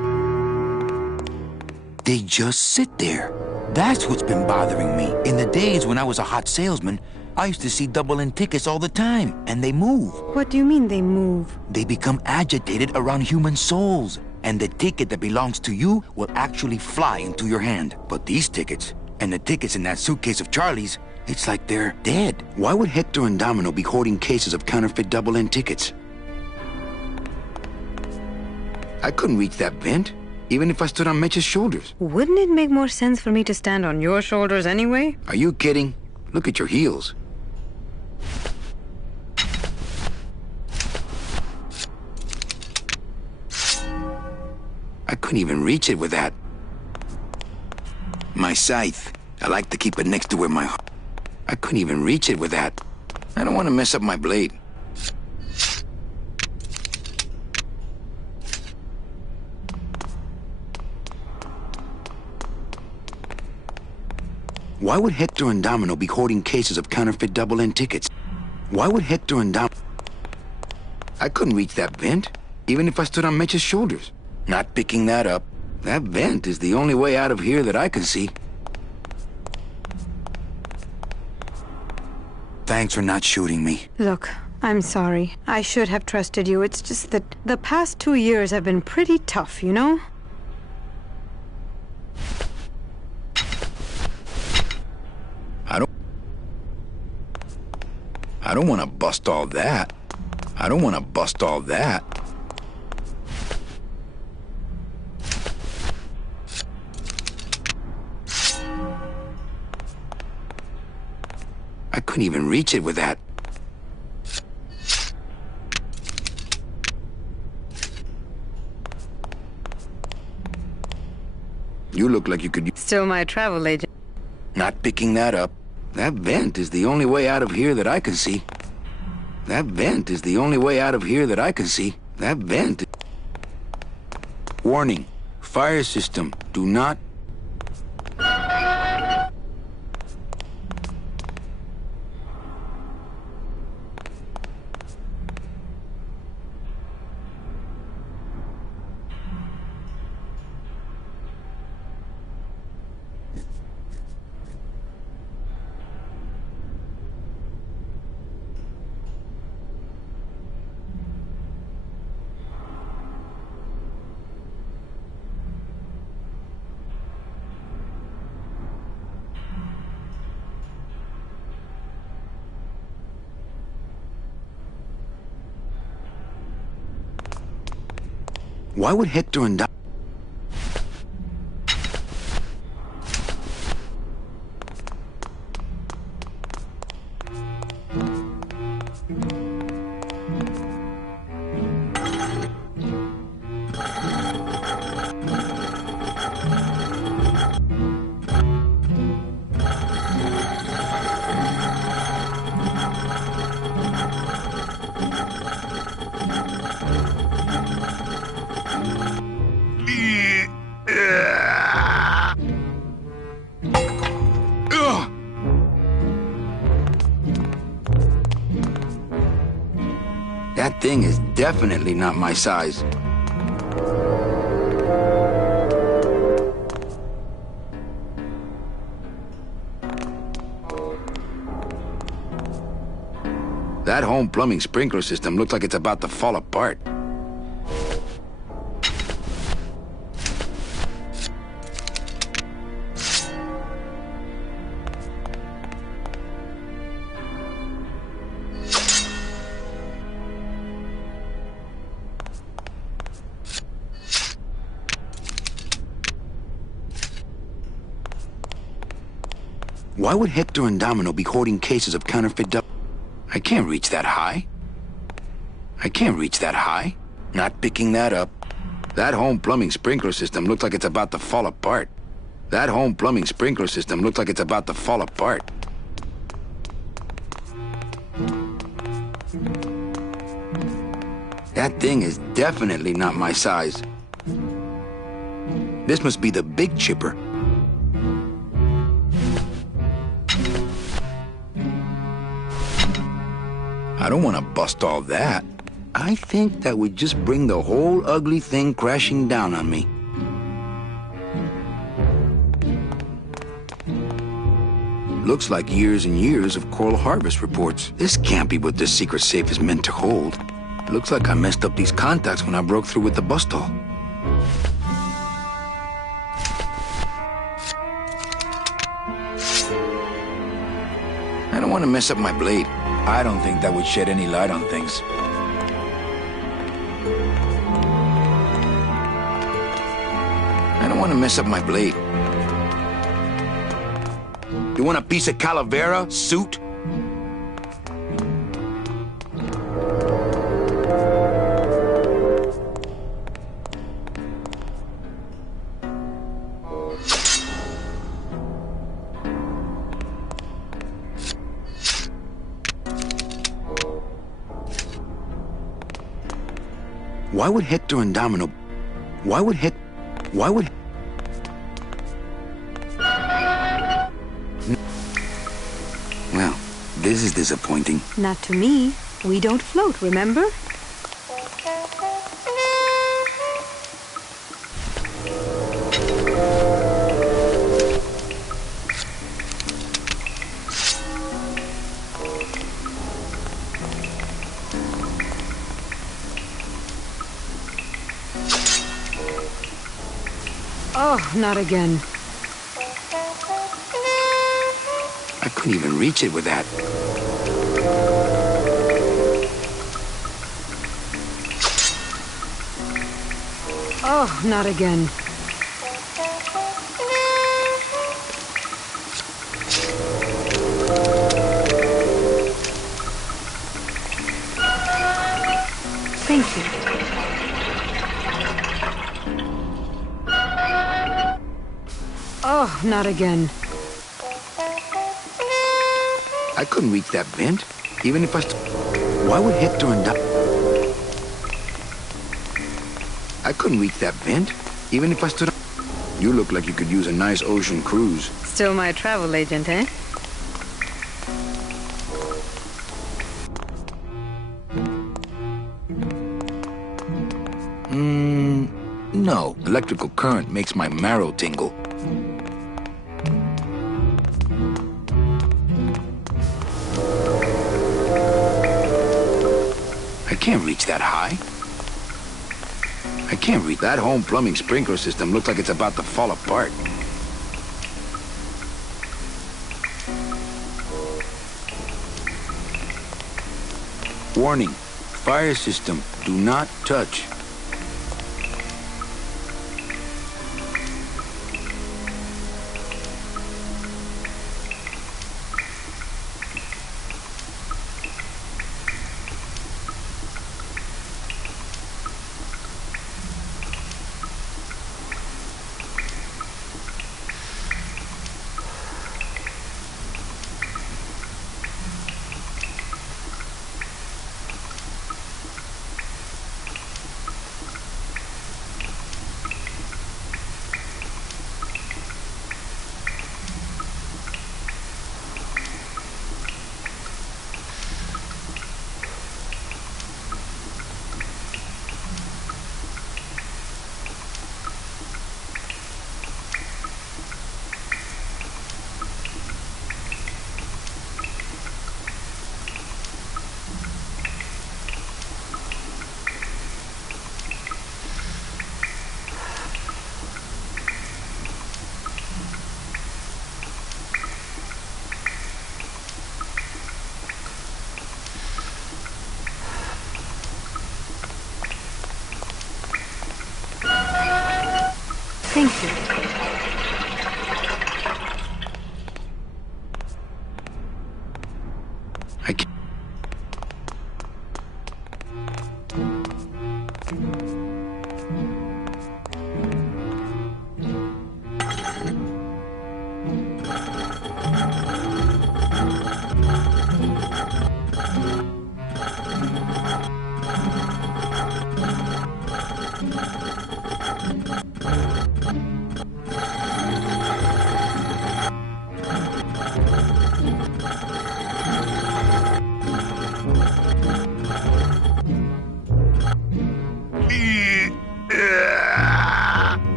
They just sit there. That's what's been bothering me. In the days when I was a hot salesman, I used to see double-end tickets all the time, and they move. What do you mean they move? They become agitated around human souls, and the ticket that belongs to you will actually fly into your hand. But these tickets, and the tickets in that suitcase of Charlie's, it's like they're dead. Why would Hector and Domino be hoarding cases of counterfeit double-end tickets? I couldn't reach that vent, even if I stood on Mitch's shoulders. Wouldn't it make more sense for me to stand on your shoulders anyway? Are you kidding? Look at your heels. I couldn't even reach it with that. My scythe. I like to keep it next to where my heart... I couldn't even reach it with that. I don't want to mess up my blade. Why would Hector and Domino be hoarding cases of counterfeit double-end tickets? Why would Hector and Domino... I couldn't reach that vent, even if I stood on Mitch's shoulders. Not picking that up. That vent is the only way out of here that I can see. Thanks for not shooting me. Look, I'm sorry. I should have trusted you. It's just that the past 2 years have been pretty tough, you know? I don't want to bust all that. I don't want to bust all that. I couldn't even reach it with that. You look like you could... Still my travel agent. Not picking that up. That vent is the only way out of here that I can see. That vent is the only way out of here that I can see. That vent... Warning. Fire system. Do not... Why would Hector and That thing is definitely not my size. That home plumbing sprinkler system looks like it's about to fall apart. Why would Hector and Domino be hoarding cases of counterfeit dough? I can't reach that high. I can't reach that high. Not picking that up. That home plumbing sprinkler system looks like it's about to fall apart. That home plumbing sprinkler system looks like it's about to fall apart. That thing is definitely not my size. This must be the big chipper. I don't want to bust all that. I think that would just bring the whole ugly thing crashing down on me. Looks like years and years of coral harvest reports. This can't be what this secret safe is meant to hold. Looks like I messed up these contacts when I broke through with the bus stall. I don't want to mess up my blade. I don't think that would shed any light on things. I don't want to mess up my blade. You want a piece of calavera, suit? Why would Hector and Domino... Why would... Well, this is disappointing. Not to me. We don't float, remember? Oh, not again. I couldn't even reach it with that. Oh, not again. Thank you. Oh, not again. I couldn't reach that vent, even if I... Why would Hector and I couldn't reach that vent, even if I stood up. You look like you could use a nice ocean cruise. Still my travel agent, eh? No. Electrical current makes my marrow tingle. I can't reach that high. I can't reach that home plumbing sprinkler system. Looks like it's about to fall apart. Warning. Fire system. Do not touch.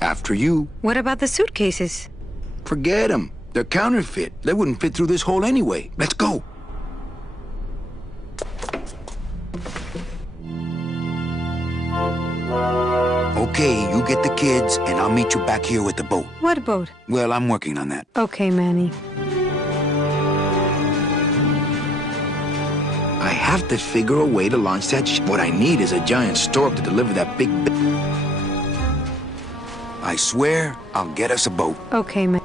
After you. What about the suitcases? Forget them. They're counterfeit. They wouldn't fit through this hole anyway. Let's go. Okay, you get the kids, and I'll meet you back here with the boat. What boat? Well, I'm working on that. Okay, Manny. I have to figure a way to launch that What I need is a giant stork to deliver that big... I swear, I'll get us a boat. Okay, Manny.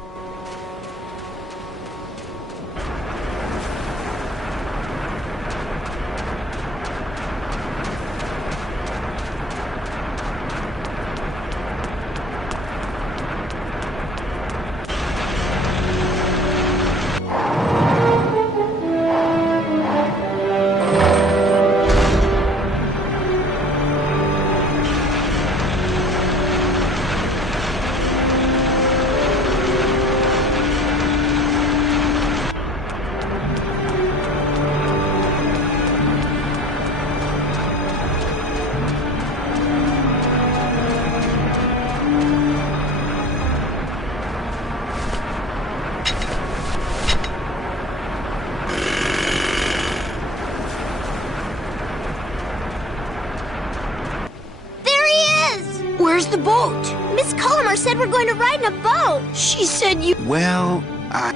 Where's the boat? Miss Colomar said we're going to ride in a boat. She said you... Well,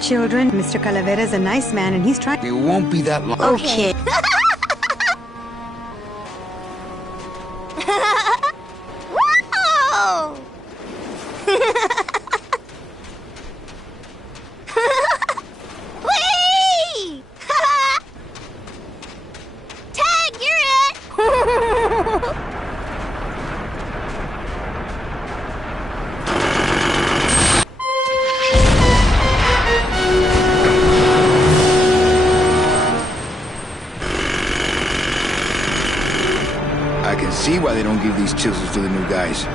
Children, Mr. Calavera's a nice man and he's trying... it won't be that long. Okay. Whoa! Whee! Tag, you're it! I can see why they don't give these chisels to the new guys.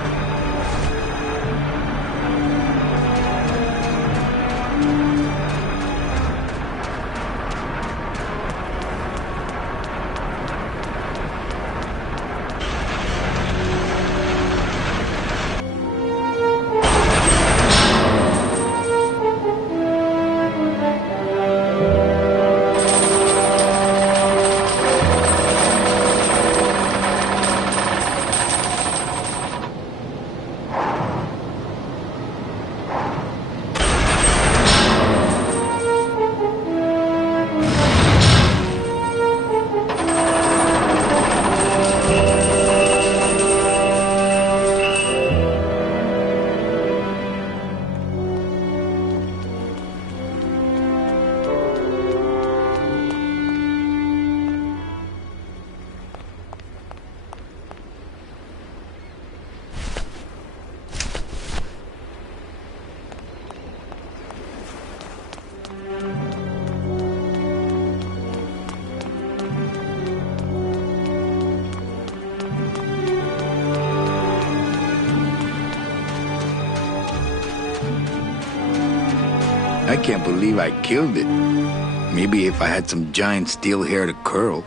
I can't believe I killed it. Maybe if I had some giant steel hair to curl.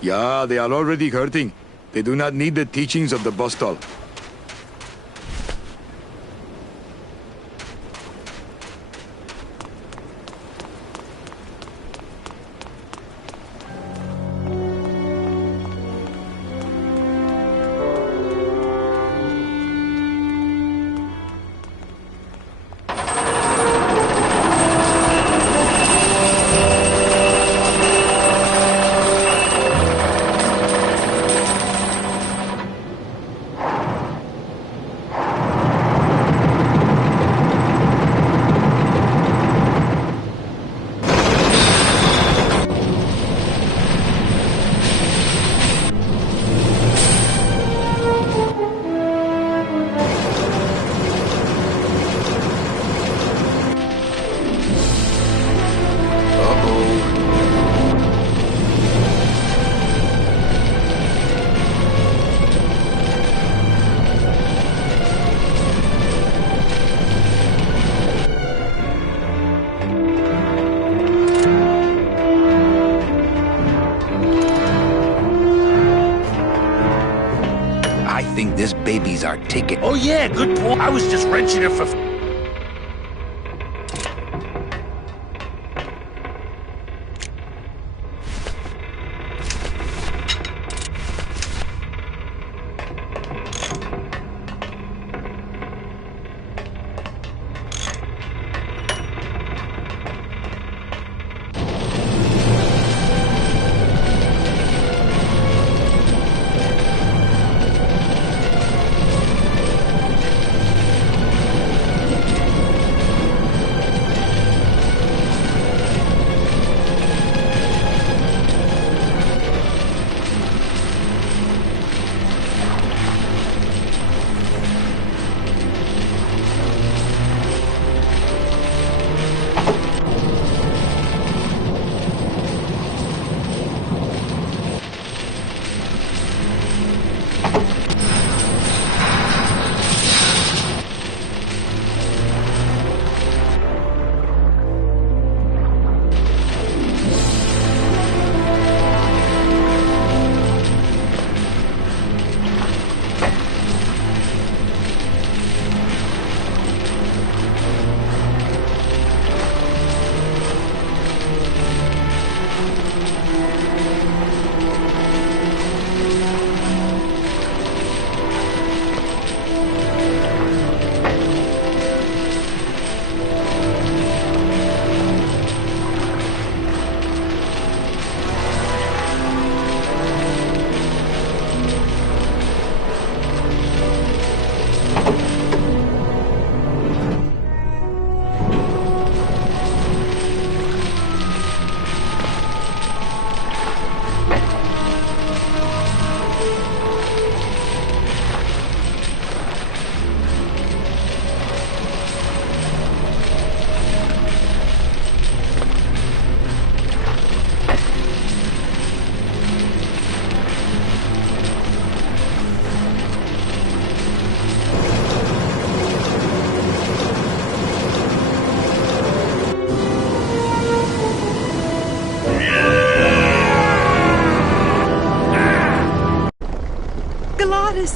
Yeah, they are already hurting. They do not need the teachings of the Bostal. This baby's our ticket. Oh yeah, good point. I was just wrenching it for...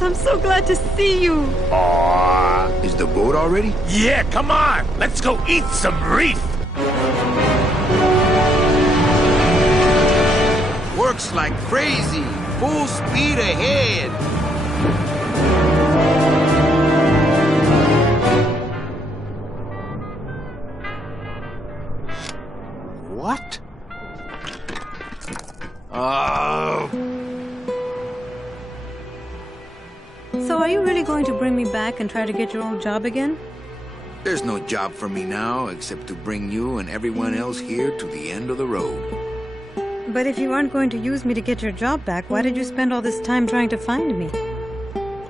I'm so glad to see you. Aww. Is the boat already? Yeah, come on. Let's go eat some reef. Works like crazy. Full speed ahead. What? Oh. So are you really going to bring me back and try to get your old job again? There's no job for me now except to bring you and everyone else here to the end of the road. But if you aren't going to use me to get your job back, why did you spend all this time trying to find me?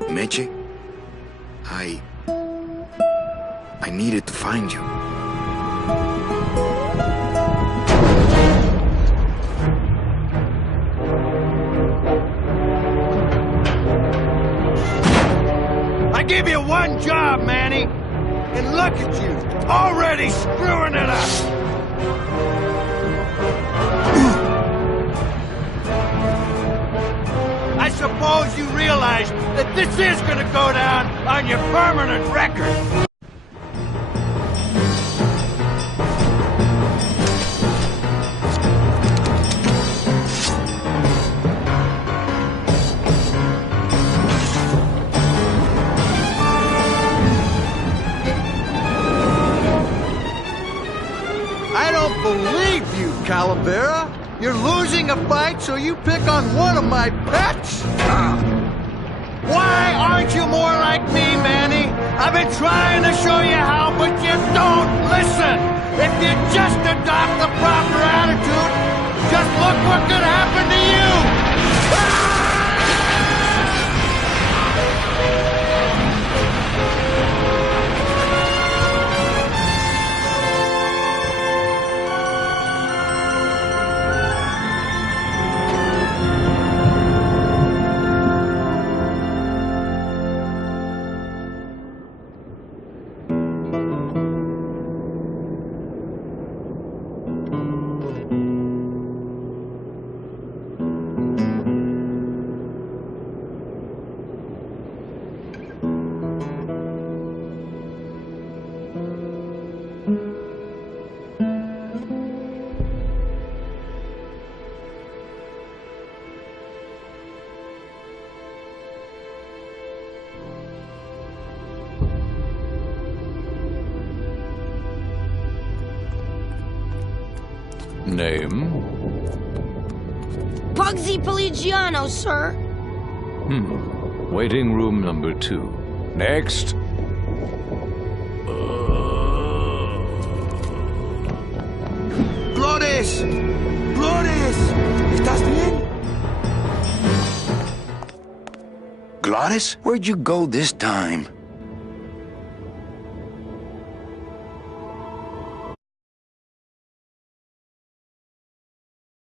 Meche, I needed to find you. give you one job, Manny. And look at you, already screwing it up. I suppose you realize that this is gonna go down on your permanent record. I don't believe you, Calavera. You're losing a fight, so you pick on one of my pets? Why aren't you more like me, Manny? I've been trying to show you how, but you don't listen. If you just adopt the proper attitude, just look what could happen to you. Name? Pugsy Pelagiano, sir. Waiting room number 2. Next. ¡Flores! ¡Flores! ¿Estás bien? Glottis, where'd you go this time?